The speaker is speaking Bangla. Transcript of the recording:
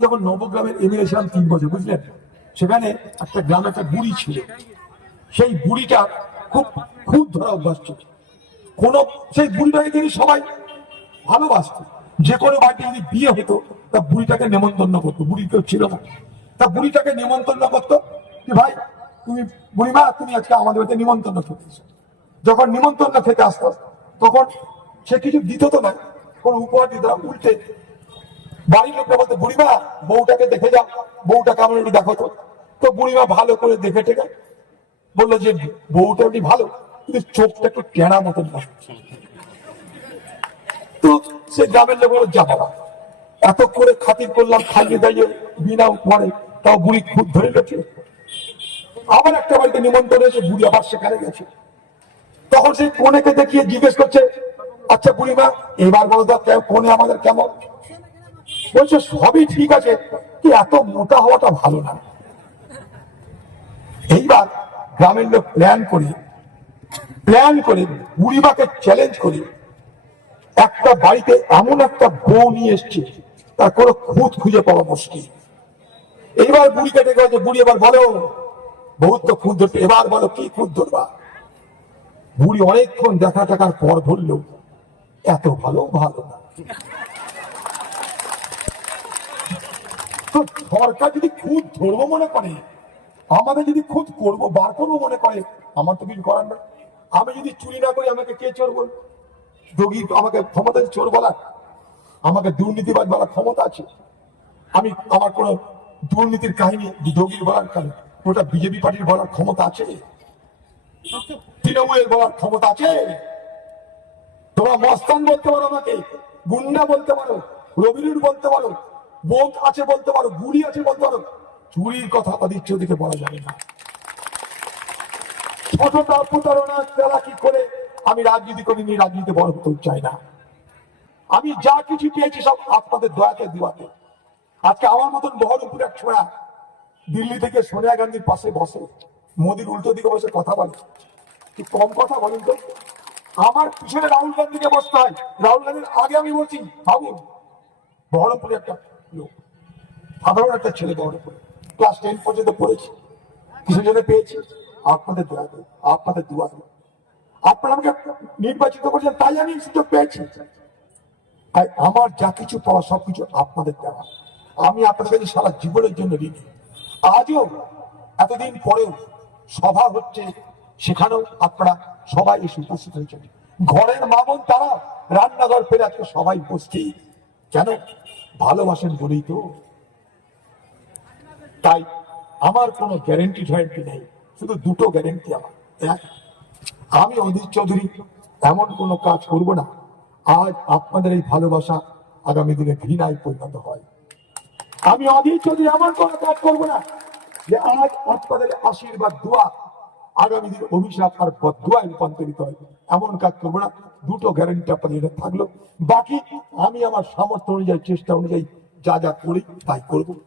যখন নবগ্রামের এমএলএ ছিলাম তিন বছর, বুঝলেন? সেখানে একটা গ্রামে একটা বুড়ি ছিল। সেই বুড়িটা খুব খুব ধরা অভ্যাস ছিল। কোন, সেই বুড়িটাকে তিনি সবাই ভালোবাসত, যে কোনো বাড়িতে যদি বিয়ে হতো, তা বুড়িটাকে নেমন্তন্ন করতো। বুড়ি কেউ ছিল না। তা বুড়িটাকে নেমন্তন্ন করতো যে, ভাই, তুমি বুড়িমা, তুমি আজকে আমাদের বাড়িতে নিমন্ত্রণ খেতে যখন নিমন্ত্রণ খেতে আসতো, তখন সে কিছু দিত তো না। কোনো উপহার দিত না উল্টে বাড়ির লোকরা বলতে বুড়িমা, বউটাকে দেখে যাও বউটাকে একটু দেখো তো। তো বুড়িমা ভালো করে দেখে বলল যে, বউটা ভালো, কিন্তু চোখটা একটু টেনা মতন তো সে গ্রামের লোক বলল, যা বাবা, এত করে খাতির করলাম, খাইয়ে দাইয়ে বিনা পরে তাও বুড়ি খুব ধরে গেছে। আবার একটা বাড়িতে নিমন্ত্রণ এসে বুড়ি আবার সেখানে গেছে। তখন সেই কোনেকে দেখিয়ে জিজ্ঞেস করছে আচ্ছা বুড়িমা, এবার বলো তো কোনে আমাদের কেমন? বলছে, সবই ঠিক আছে কি এত মোটা হওয়াটা ভালো না। এইবার গ্রামের লোক প্ল্যান করে প্ল্যান করে বুড়িমাকে চ্যালেঞ্জ করে, একটা বাড়িতে এমন একটা বউ নিয়ে এসছে, তার কোনো খুঁত খুঁজে পাওয়া মুশকিল। এইবার বুড়িকে ডেকে বলছে, বুড়ি, এবার বলো, বহুত তো খুঁত ধরতে এবার বলো কি খুঁত ধরবা? বুড়ি অনেকক্ষণ দেখা টাকার পর ধরলো, এত ভালো ভালো না। তো সরকার যদি খুদ ধরবো মনে করে, আমাদের যদি খুদ করব, বার করব মনে করে, আমার তো কিছু করার না আমি যদি চুরি না করি, আমাকে কে চোর বল যোগী আমাকে ক্ষমতা চোর বলার আমাকে দুর্নীতিবাদ বলার ক্ষমতা আছে। আমি আমার কোন দুর্নীতির কাহিনী যোগীর বলার কাহিনী ওটা বিজেপি পার্টির বলার ক্ষমতা আছে। তৃণমূলের বলার ক্ষমতা আছে। তোমরা মস্তান বলতে পারো আমাকে, গুন্ডা বলতে পারো রবিনুর বলতে পারো বোধ আছে বলতে পারো, গুলি আছে বলতে পারো, চুরির কথা তাদের দিকে বলা যাবে না। ছোটটা প্রতারণা চালাকি করে? আমি রাজনীতি করিনি রাজনীতি বড় হতে চাই না। আমি যা কিছু পেয়েছি সব আপনাদের দয়াতে দিওয়াতে আজকে আমার মতন বহর বহরমপুর এক ছোড়া দিল্লি থেকে সোনিয়া গান্ধীর পাশে বসে, মোদির উল্টো দিকে বসে কথা বলে। কি কম কথা বলেন তো? আমার পিছনে রাহুল গান্ধীকে বসতে হয়। রাহুল গান্ধীর আগে আমি বলছি, ভাবুন, বহরমপুরে একটা লোক সাধারণ একটা ছেলে বহরমপুরে ক্লাস টেন পর্যন্ত পড়েছি। কিছু পেয়েছি। আপনাদের আপনাদের দোয়া আপনারা আমাকে নির্বাচিত করেছেন, তাই আমি সুযোগ পেয়েছি। তাই আমার যা কিছু পাওয়া সবকিছু আপনাদের দেওয়া। আমি আপনাদের কাছে সারা জীবনের জন্য ঋণী। আজও এতদিন পরেও সভা হচ্ছে, সেখানেও আপনারা সবাই এসে উপস্থিত হয়েছেন। ঘরের মামন তারা রান্নাঘর ফেলে আজকে সবাই উপস্থিত। কেন ভালোবাসেন বলেই তো। তাই আমার কোনো গ্যারেন্টি গ্যারেন্টি নেই, শুধু দুটো গ্যারেন্টি আমার। এক, আমি অধীর চৌধুরী, এমন কোনো কাজ করব না, আজ আপনাদের এই ভালোবাসা আগামী দিনে ঘৃণায় পরিণত হয়। আমি অধীর চৌধুরী, এমন কোনো কাজ করব না যে আজ আপনাদের আশীর্বাদ, দোয়া আগামী দিন অভিশাপ আর বদুয়ায় রূপান্তরিত হয়। এমন কাজ করব না। দুটো গ্যারেন্টি আপনাদের থাকল। বাকি আমি আমার সামর্থ্য অনুযায়ী, চেষ্টা অনুযায়ী যা যা করি তাই করব।